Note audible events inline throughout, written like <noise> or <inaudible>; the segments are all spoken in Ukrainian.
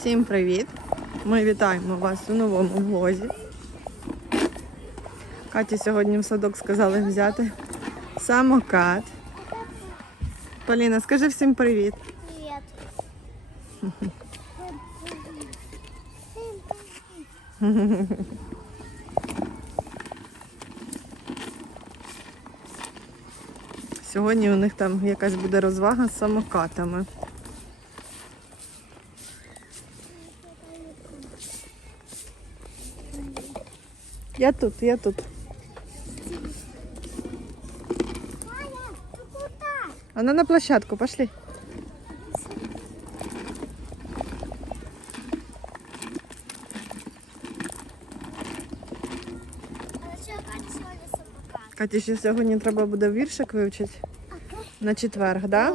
Всім привіт! Ми вітаємо вас у новому влозі. Каті сьогодні в садок сказали взяти самокат. Поліна, скажи всім привіт. Привет. Сьогодні у них там якась буде розвага з самокатами. Я тут, я тут. Она на площадку, пошли. Каті, ще сьогодні треба буде віршик вивчити на четверг, да?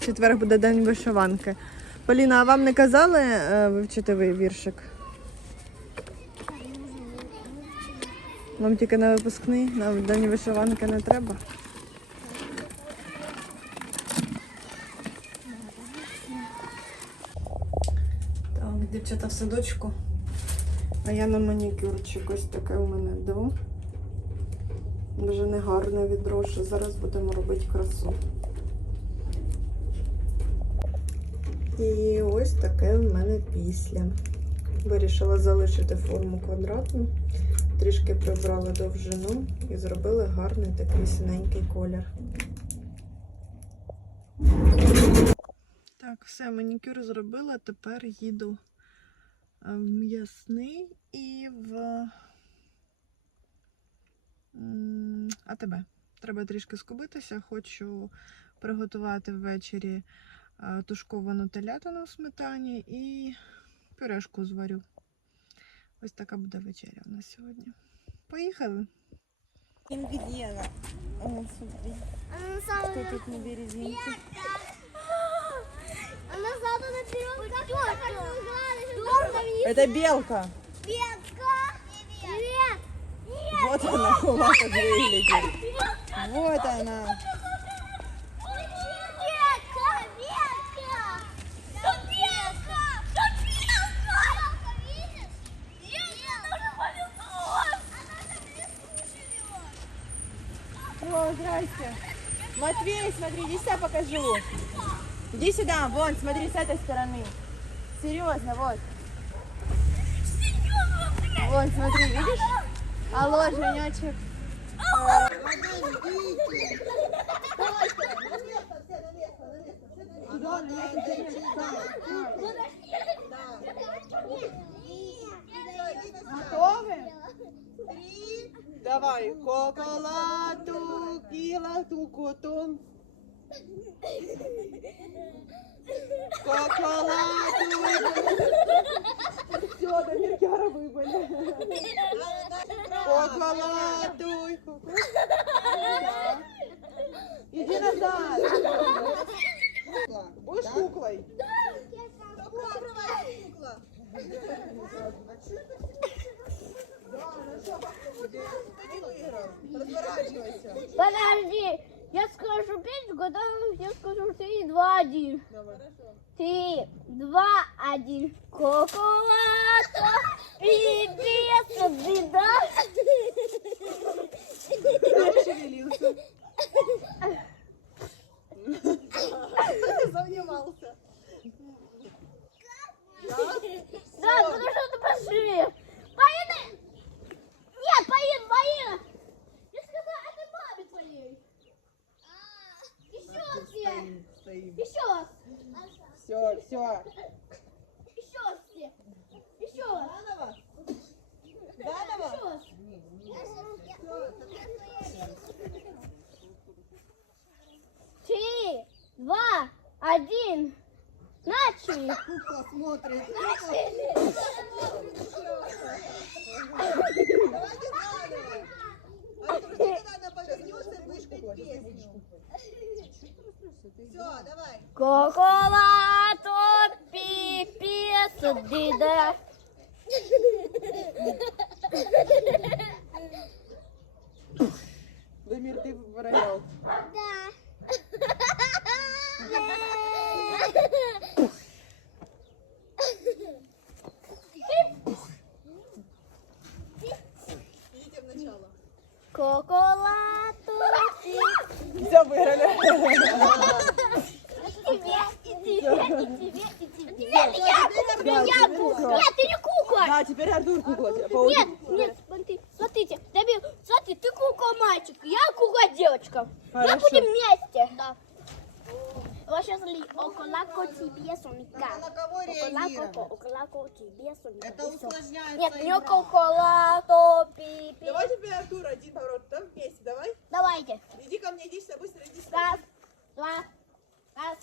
Четверг буде день вишиванки. Поліна, а вам не казали е, вивчити ви віршик? Вам тільки на випускний, на день вишиванки не треба. Так, дівчата в садочку. А я на манікюрчик. Ось таке у мене до. Дуже негарне відро, що зараз будемо робити красу. І ось таке в мене після. Вирішила залишити форму квадратну, трішки прибрала довжину і зробила гарний такий синенький колір. Так, все, манікюр зробила. Тепер їду е, в м'ясний і в м, АТБ. Треба трішки скубитися. Хочу приготувати ввечері е, тушковану телятину в сметані і пюрешку зварю. Ось така буде вечеря у нас сьогодні. Поїхали. Ингредиент. О, смотри, Она тут на березинке. она назад наперед. Это белка. Ветка. Привет. Вот она <laughs> у вас как выглядит. Вот она. Ветка. Ветка. Тут ветка. Тут ветка. Видишь? Ветка. Нужно полюбовь. Она же прислушивала. О, здрасте. Матвей, смотри, иди сюда покажу. Иди сюда, вон, смотри, с этой стороны. Серьезно, вот. Вон, смотри, видишь? Алло, Женечек. Готовы? Давай, коколаду, кілату, котом. Коколаду. Все, домеркера выбыли. Коколатуй. Иди назад. Будешь куклой? Да. Кукла. А что это Подожди, я скажу пять, готов, я скажу три, два, один. Три, два, один. Коколато, привет, беда. Кто шевелился? Сомневался. Да, потому что ты пошли. Полина! Нет, Полина! Я сказала, это маме твоей. Еще раз все. Стоим. Еще раз. Все, все. Еще раз все. Еще раз. Заново? Еще Заново? раз. Три, два, один. Начали. Кукла смотрит. Начали. Давайте заново. Артур, ты когда повернешься, будешь петь песню. Все, давай. Коколато пипец дида. Дамир, ты проиграл. Да. Коколатусі. Все виграли. И тебе, и тебе, и тебе, и тебе. Я, я, я, я, я, я, я, я, я, я, я, усложняется Нет, не игра. околато, пи-пи. Давай теперь Артур один поворот. Там вместе, давай. Давайте. Иди ко мне, иди сюда, быстро иди сюда. Раз, два, раз,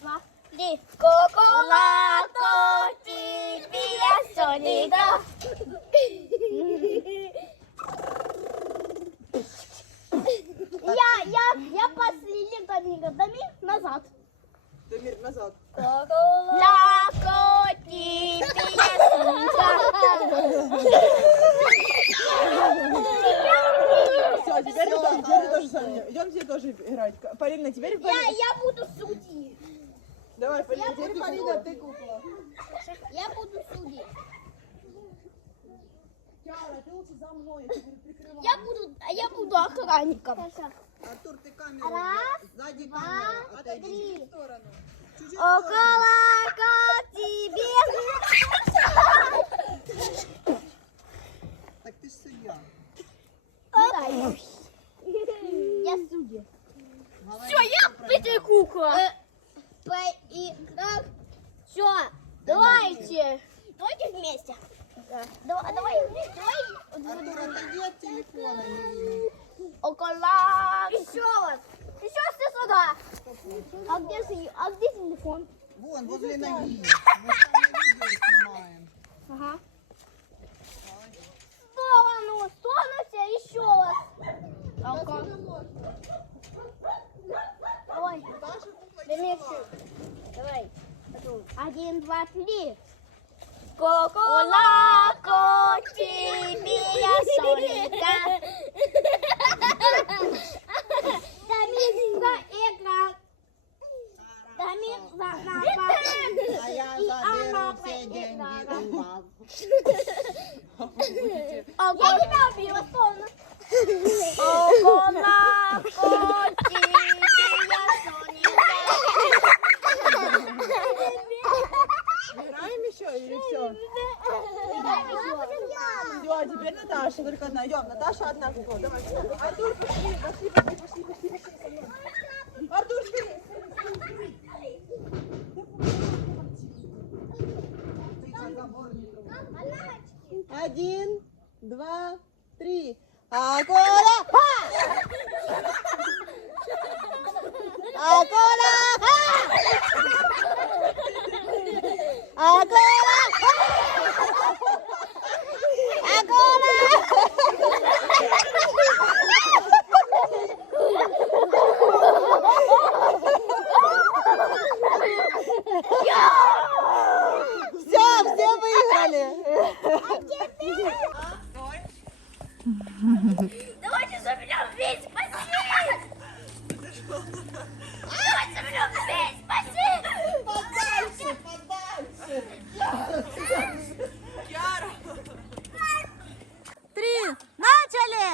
два, три. Околако тебе соника. Я, я, я последний Дамир, Дамир назад. Дамир, назад. Тебе Все, теперь ты тоже, теперь ты тоже со мной. Идем тебе тоже играть. Полина, теперь Я, Полина. я буду судьей. Давай, Полина, теперь Полина, ты кукла. Я буду судьей. Киара, ты лучше за мной, я теперь прикрываю. Я буду, а я буду охранником. Артур, ты камеру Раз, сзади два, камеру. Отойди. в сторону. Около тебе. Так ты ж судья. Я судья. Все, я ты кукла. Поиграл. Все, давайте. Давайте вместе. Давай, давай, давай. Артур, отойди от телефона. Около. Еще раз. Еще ты сюда. А где, си- а где телефон? Вон, возле ноги. Мы ж там на видео снимаем. Ага. В сторону, в сторону еще раз. Ага. Давай. Домешай. Давай. Один, два, три. Кока-кола, тебе соника. Дамир Denizde ekran. Demin zaten bak. Ayağa verim seyden bir olmaz. Yeni ne yapıyor sonra? Okola koçi Veraymış o Elif все? Теперь Наташа, только одна. Идем, Наташа одна кукла. Давай. Артур, пошли, пошли, пошли, пошли, пошли, пошли со мной. Артур, скорее. Один, два, три. Акула! Акула! Ха! Акула!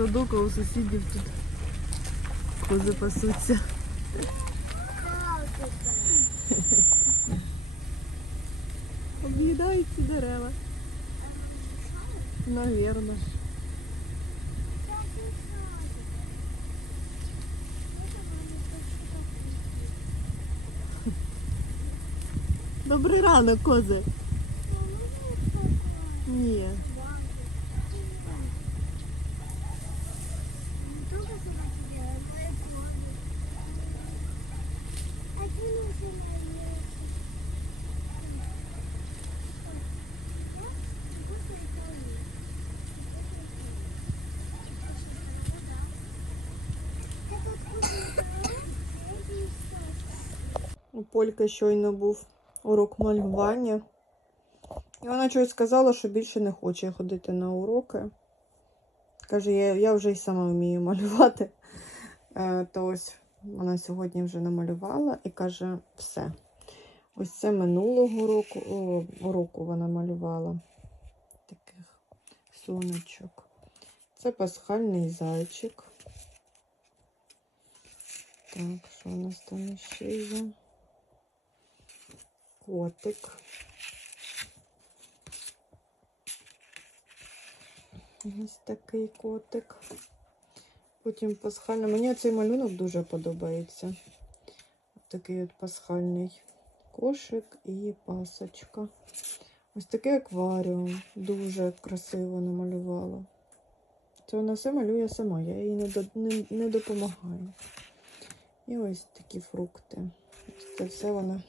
садок, а у сусідів тут кози пасуться. Об'їдають ці дерева. Навірно ж. Добрий ранок, кози. Ні. Полька щойно був урок малювання. І вона щось сказала, що більше не хоче ходити на уроки. Каже, я, я вже й сама вмію малювати. Е, то ось вона сьогодні вже намалювала і каже, все. Ось це минулого року, о, року вона малювала таких сонечок. Це пасхальний зайчик. Так, що у нас там ще є? Котик. Ось такий котик. Потім пасхальний. Мені цей малюнок дуже подобається. Такий от пасхальний кошик і пасочка. Ось такий акваріум. Дуже красиво намалювала. Це вона все малює сама, я їй не, до, не, не допомагаю. І ось такі фрукти. Ось Це все вона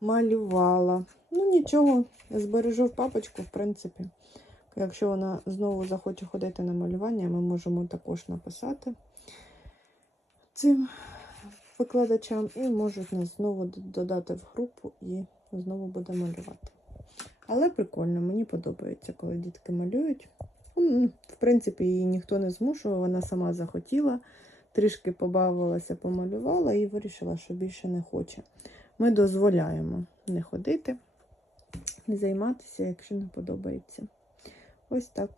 малювала. Ну нічого, збережу в папочку, в принципі. Якщо вона знову захоче ходити на малювання, ми можемо також написати цим викладачам і можуть нас знову додати в групу і знову буде малювати. Але прикольно, мені подобається, коли дітки малюють. В принципі, її ніхто не змушував, вона сама захотіла, трішки побавилася, помалювала і вирішила, що більше не хоче. Ми дозволяємо не ходити, не займатися, якщо не подобається. Ось так.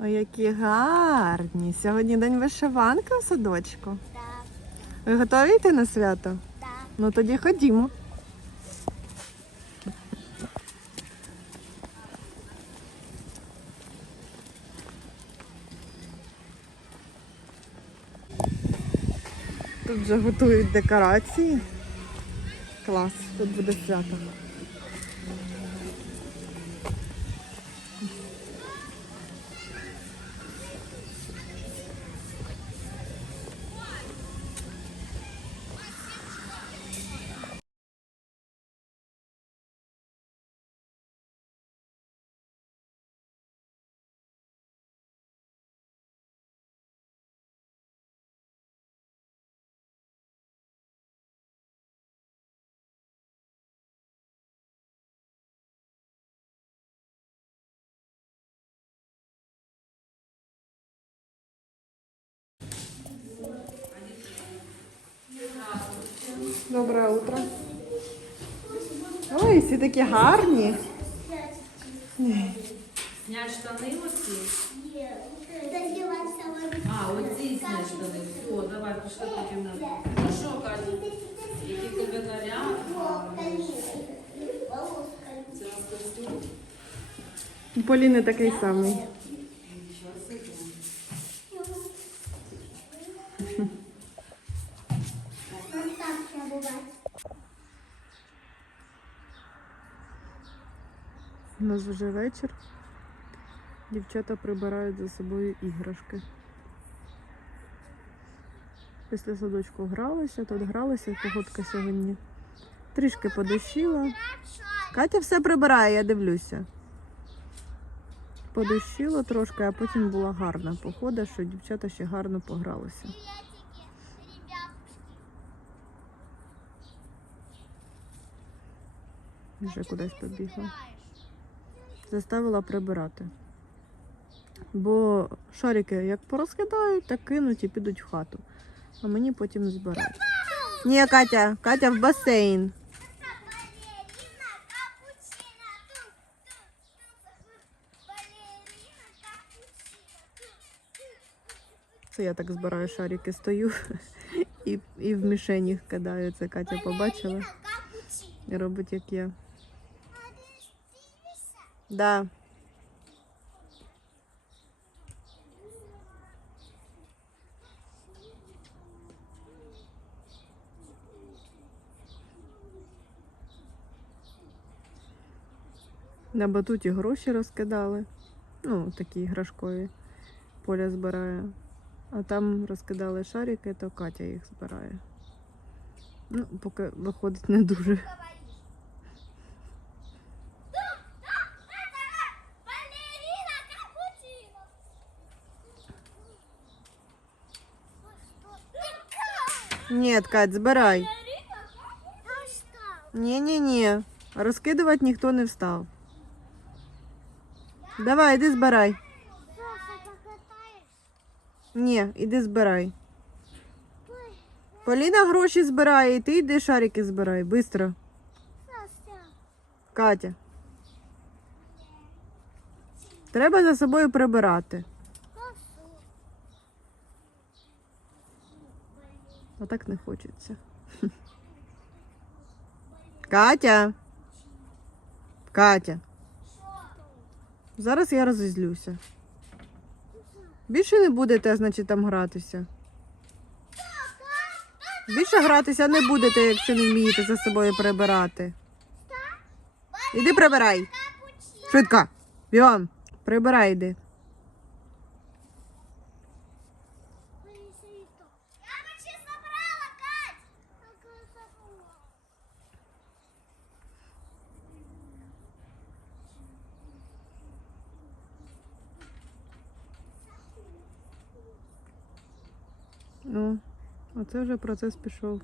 Ой, які гарні! Сьогодні день вишиванки у садочку. Так, Ви готові йти на свято? так. Ну тоді ходімо. Тут вже готують декорації. Клас, тут буде свято. Доброе утро. Ой, всі такі гарні. Снять штани оці? А, оці зняти штани. Все, давай, пішли потім на. Ну що, Катя, в тебе наряд? Це у нас костюм. У Поліни такий самий. У нас вже вечір. Дівчата прибирають за собою іграшки. Після садочку гралися, тут гралися, погодка сьогодні. Трішки подощила. Катя все прибирає, я дивлюся. Подощило трошки, а потім була гарна погода, що дівчата ще гарно погралися. Вже кудись побігла. Заставила прибирати. Бо шарики як порозкидають, так кинуть і підуть в хату. А мені потім збирати. Ні, Катя, Катя в басейн. Це я так збираю шарики, стою <laughs> і, і в мішень їх кидаю. Це Катя побачила і робить як я. Да. На батуті гроші розкидали. Ну, такі іграшкові. Поля збирає. А там розкидали шарики, то Катя їх збирає. Ну, поки виходить не дуже. Ні, Кать, збирай. Ні-ні-ні. Розкидувати ніхто не встав. Давай, іди збирай. Ні, іди збирай. Поліна гроші збирає, і ти йди шарики збирай. Бистро. Катя. Треба за собою прибирати. А так не хочеться. <laughs> Катя. Катя. Зараз я розізлюся. Більше не будете, значить, там гратися. Більше гратися не будете, якщо не вмієте за собою прибирати. Іди прибирай. Швидко. Бігом. Прибирай іди. Ну, оце вже процес пішов.